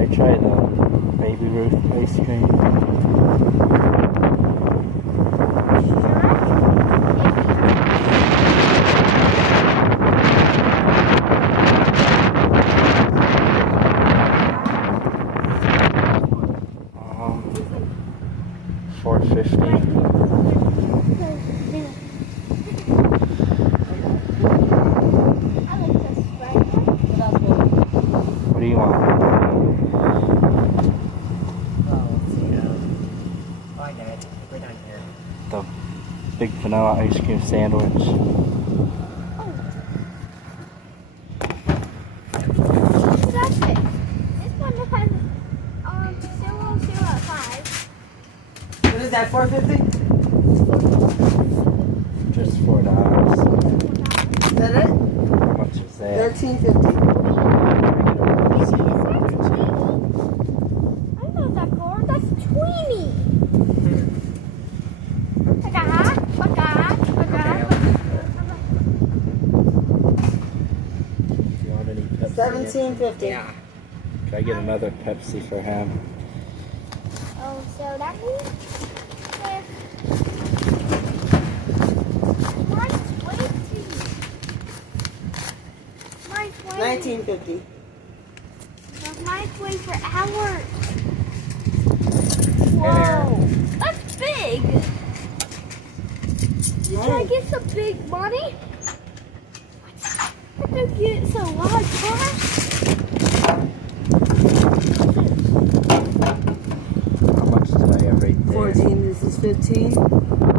I try the Baby Ruth ice cream? $4.50. What do you want? We're down here. The big vanilla ice cream sandwich. What is that, $4.50? Just $4. Is that it? How much is that? $13.50. I know that girl. That's Tweenie. Do you want any Pepsi? $17.50. Yeah. Can I get another Pepsi for him? Oh, so that means $19.50. Mine's waiting for hours. Whoa, that's big. Can I get some big money? I think it's a lot of cash. How much did I have right there? 14, this is 15.